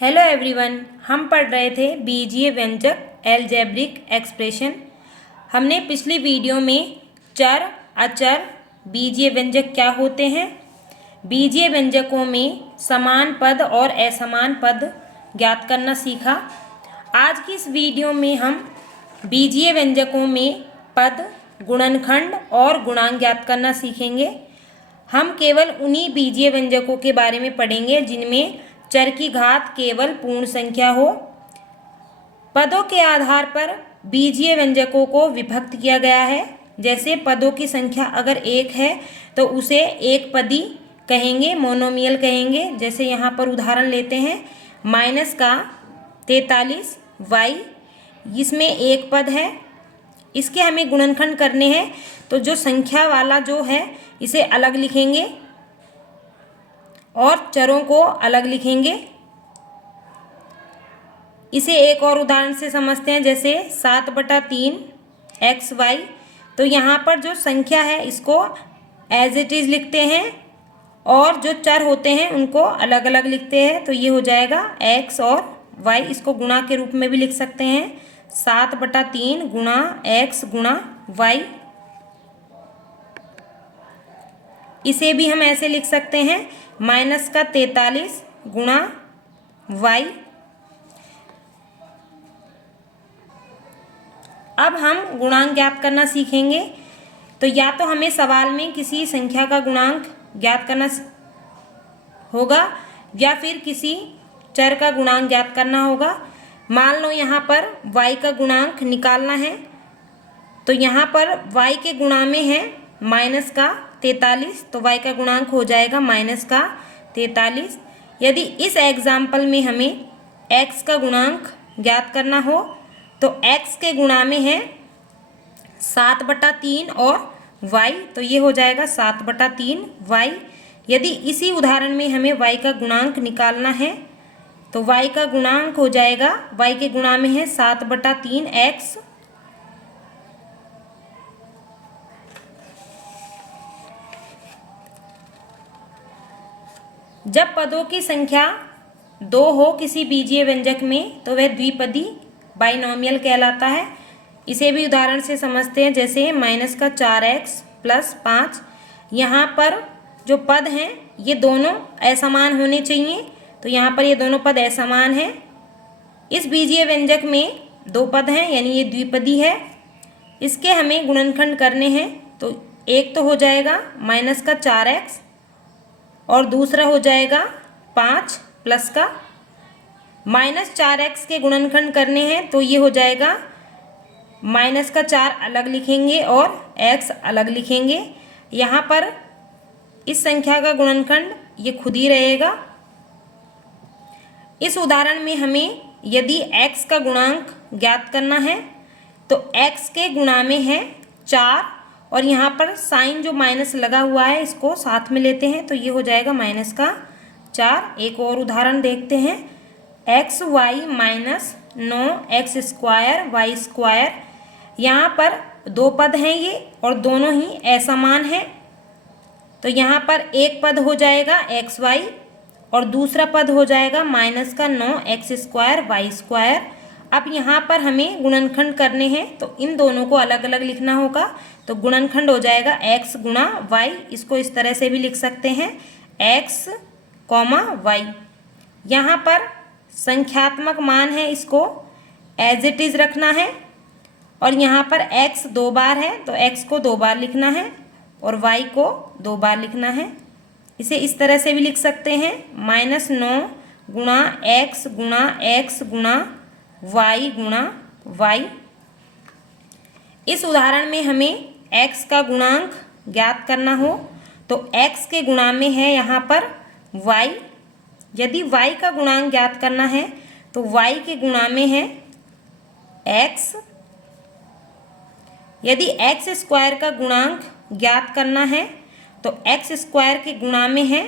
Hello everyone, हम पढ़ रहे थे बीजीय व्यंजक एल्जेब्रिक एक्सप्रेशन। हमने पिछली वीडियो में चर, अचर, बीजीय व्यंजक क्या होते हैं, बीजीय व्यंजकों में समान पद और असमान पद ज्ञात करना सीखा। आज की इस वीडियो में हम बीजीय व्यंजकों में पद, गुणनखंड और गुणांक ज्ञात करना सीखेंगे। हम केवल उन्हीं बीजीय व्यंजकों के बारे में पढ़ेंगे जिनमें चर की घात केवल पूर्ण संख्या हो। पदों के आधार पर बीजीय व्यंजकों को विभक्त किया गया है। जैसे पदों की संख्या अगर एक है तो उसे एक पदी कहेंगे, मोनोमियल कहेंगे। जैसे यहाँ पर उदाहरण लेते हैं, माइनस का 43 y, इसमें एक पद है, इसके हमें गुणनखंड करने हैं तो जो संख्या वाला जो है इसे अलग लिखेंगे और चरों को अलग लिखेंगे। इसे एक और उदाहरण से समझते हैं, जैसे 7/3 xy। तो यहाँ पर जो संख्या है इसको एज इट इज़ लिखते हैं और जो चर होते हैं उनको अलग अलग लिखते हैं। तो ये हो जाएगा x और y। इसको गुणा के रूप में भी लिख सकते हैं, 7/3 गुणा x गुणा y। इसे भी हम ऐसे लिख सकते हैं, माइनस का 43 गुणा y। अब हम गुणांक ज्ञात करना सीखेंगे। तो या तो हमें सवाल में किसी संख्या का गुणांक ज्ञात करना होगा या फिर किसी चर का गुणांक ज्ञात करना होगा। मान लो यहाँ पर y का गुणांक निकालना है, तो यहाँ पर y के गुणा में है माइनस का 43, तो y का गुणांक हो जाएगा माइनस का 43। यदि इस एग्जाम्पल में हमें x का गुणांक ज्ञात करना हो तो x के गुणा में है 7/3 और y, तो ये हो जाएगा 7/3 y। यदि इसी उदाहरण में हमें y का गुणांक निकालना है तो y का गुणांक हो जाएगा, y के गुणा में है 7/3 x। जब पदों की संख्या 2 हो किसी बीजीय व्यंजक में तो वह द्विपदी बाइनोमियल कहलाता है। इसे भी उदाहरण से समझते हैं, जैसे माइनस का 4x + 5। यहाँ पर जो पद हैं ये दोनों असमान होने चाहिए, तो यहाँ पर ये दोनों पद असमान हैं। इस बीजीय व्यंजक में 2 पद हैं यानी ये द्विपदी है। इसके हमें गुणनखंड करने हैं, तो एक तो हो जाएगा माइनस का 4x और दूसरा हो जाएगा 5 प्लस का -4x के गुणनखंड करने हैं, तो ये हो जाएगा माइनस का 4 अलग लिखेंगे और x अलग लिखेंगे। यहाँ पर इस संख्या का गुणनखंड ये खुद ही रहेगा। इस उदाहरण में हमें यदि x का गुणांक ज्ञात करना है तो x के गुणा में है 4 और यहाँ पर साइन जो माइनस लगा हुआ है इसको साथ में लेते हैं, तो ये हो जाएगा माइनस का 4। एक और उदाहरण देखते हैं, xy - 9x² y²। यहाँ पर 2 पद हैं ये और दोनों ही असमान हैं, तो यहाँ पर एक पद हो जाएगा xy और दूसरा पद हो जाएगा माइनस का 9x² y²। अब यहाँ पर हमें गुणनखंड करने हैं तो इन दोनों को अलग अलग लिखना होगा, तो गुणनखंड हो जाएगा x गुणा y। इसको इस तरह से भी लिख सकते हैं, x, y। यहाँ पर संख्यात्मक मान है, इसको एज इट इज़ रखना है और यहाँ पर x 2 बार है तो x को 2 बार लिखना है और y को 2 बार लिखना है। इसे इस तरह से भी लिख सकते हैं, -9 गुणा x गुणा x गुणा y गुणा y। इस उदाहरण में हमें x का गुणांक ज्ञात करना हो तो x के गुणा में है यहाँ पर y। यदि y का गुणांक ज्ञात करना है तो y के गुणा में है x। यदि x² का गुणांक ज्ञात करना है तो x² के गुणा में है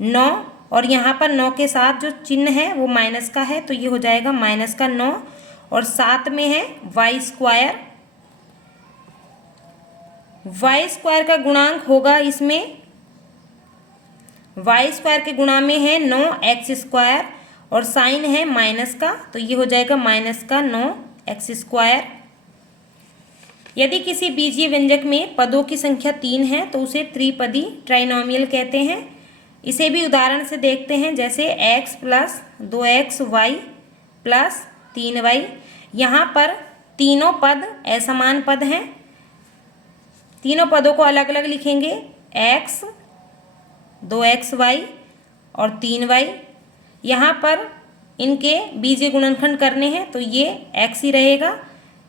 9 और यहाँ पर 9 के साथ जो चिन्ह है वो माइनस का है, तो ये हो जाएगा माइनस का 9 और साथ में है y²। y² का गुणांक होगा इसमें y² के गुणा में है 9x² और साइन है माइनस का, तो ये हो जाएगा माइनस का 9x²। यदि किसी बीजीय व्यंजक में पदों की संख्या 3 है तो उसे त्रिपदी ट्राइनोमियल कहते हैं। इसे भी उदाहरण से देखते हैं, जैसे x plus 2xy plus 3y। यहाँ पर तीनों पद असमान पद हैं, तीनों पदों को अलग अलग लिखेंगे, x 2xy और 3y। यहाँ पर इनके बीजीय गुणनखंड करने हैं तो ये x ही रहेगा,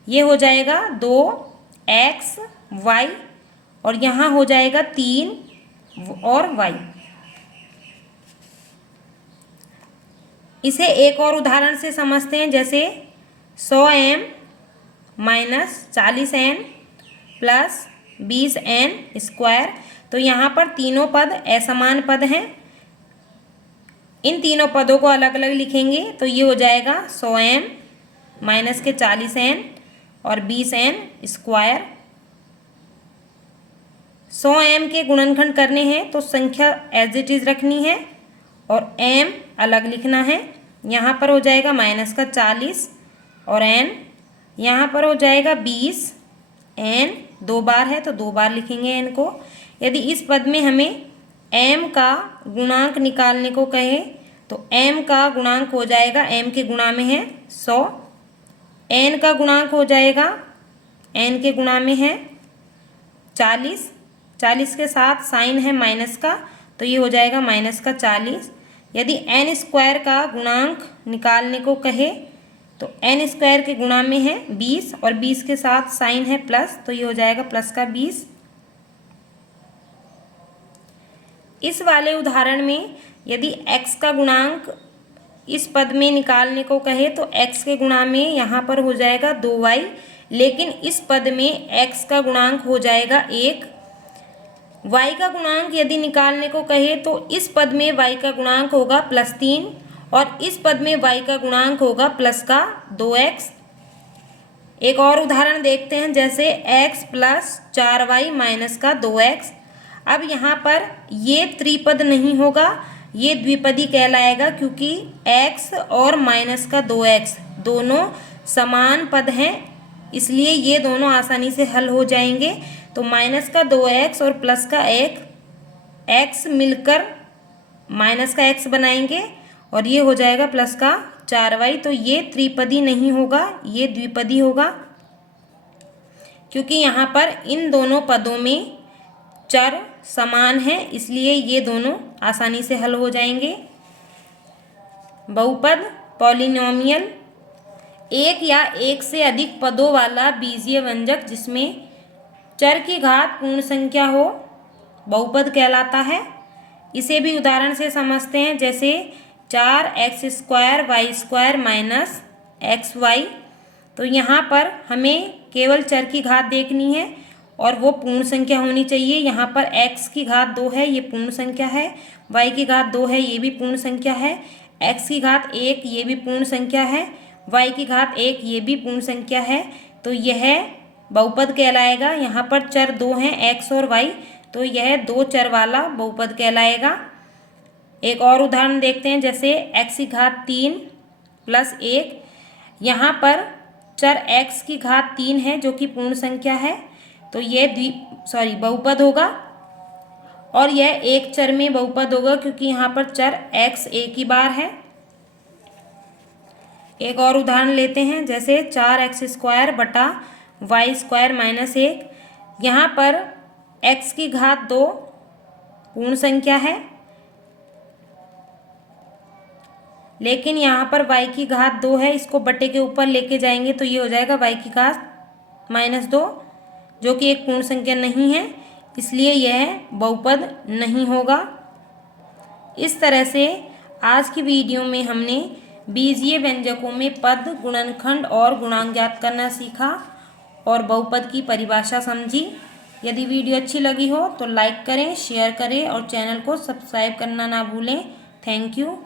ये हो जाएगा 2xy और यहाँ हो जाएगा 3 और y। इसे एक और उदाहरण से समझते हैं, जैसे 100m minus 40n plus 20n²। तो यहाँ पर तीनों पद असमान पद हैं, इन तीनों पदों को अलग अलग लिखेंगे तो ये हो जाएगा 100m माइनस के 40n और 20n²। 100m के गुणनखंड करने हैं तो संख्या एज इट इज रखनी है और m अलग लिखना है। यहाँ पर हो जाएगा माइनस का 40 और n, यहाँ पर हो जाएगा 20, n 2 बार है तो 2 बार लिखेंगे n को। यदि इस पद में हमें m का गुणांक निकालने को कहे तो m का गुणांक हो जाएगा, m के गुणा में है 100, n का गुणांक हो जाएगा, n के गुणा में है 40, 40 के साथ साइन है माइनस का तो ये हो जाएगा माइनस का 40। यदि n² का गुणांक निकालने को कहे तो n² के गुणा में है 20 और 20 के साथ साइन है प्लस तो ये हो जाएगा प्लस का 20। इस वाले उदाहरण में यदि x का गुणांक इस पद में निकालने को कहे तो x के गुणा में यहाँ पर हो जाएगा 2y, लेकिन इस पद में x का गुणांक हो जाएगा 1। y का गुणांक यदि निकालने को कहे तो इस पद में y का गुणांक होगा +3 और इस पद में y का गुणांक होगा प्लस का 2x। एक और उदाहरण देखते हैं, जैसे x प्लस 4y माइनस का 2x। अब यहाँ पर ये त्रिपद नहीं होगा, ये द्विपदी कहलाएगा, क्योंकि x और माइनस का 2x दोनों समान पद हैं, इसलिए ये दोनों आसानी से हल हो जाएंगे। तो माइनस का 2x और प्लस का 1 x मिलकर माइनस का x बनाएंगे और ये हो जाएगा प्लस का 4y। तो ये त्रिपदी नहीं होगा, ये द्विपदी होगा, क्योंकि यहाँ पर इन दोनों पदों में चर समान है, इसलिए ये दोनों आसानी से हल हो जाएंगे। बहुपद पॉलिनोमियल, एक या एक से अधिक पदों वाला बीजीय व्यंजक जिसमें चर की घात पूर्ण संख्या हो बहुपद कहलाता है। इसे भी उदाहरण से समझते हैं, जैसे 4x² माइनस xy। तो यहाँ पर हमें केवल चर की घात देखनी है और वो पूर्ण संख्या होनी चाहिए। यहाँ पर x की घात 2 है, ये पूर्ण संख्या है, y की घात 2 है, ये भी पूर्ण संख्या है, x की घात 1 ये भी पूर्ण संख्या है, y की घात 1 ये भी पूर्ण संख्या है। तो यह बहुपद कहलाएगा। यहाँ पर चर 2 हैं x और y, तो यह 2 चर वाला बहुपद कहलाएगा। एक और उदाहरण देखते हैं, जैसे x की घात 3 प्लस 1। यहाँ पर चर x की घात 3 है जो कि पूर्ण संख्या है, तो यह बहुपद होगा और यह एक चर में बहुपद होगा, क्योंकि यहाँ पर चर x एक ही बार है। एक और उदाहरण लेते हैं, जैसे 4x² बटा y² माइनस 1। यहाँ पर x की घात 2 पूर्ण संख्या है, लेकिन यहाँ पर y की घात 2 है, इसको बटे के ऊपर लेके जाएंगे तो ये हो जाएगा y की घात -2, जो कि एक पूर्ण संख्या नहीं है, इसलिए यह बहुपद नहीं होगा। इस तरह से आज की वीडियो में हमने बीजीय व्यंजकों में पद, गुणनखंड और गुणांक ज्ञात करना सीखा और बहुपद की परिभाषा समझी। यदि वीडियो अच्छी लगी हो तो लाइक करें, शेयर करें और चैनल को सब्सक्राइब करना ना भूलें। Thank you.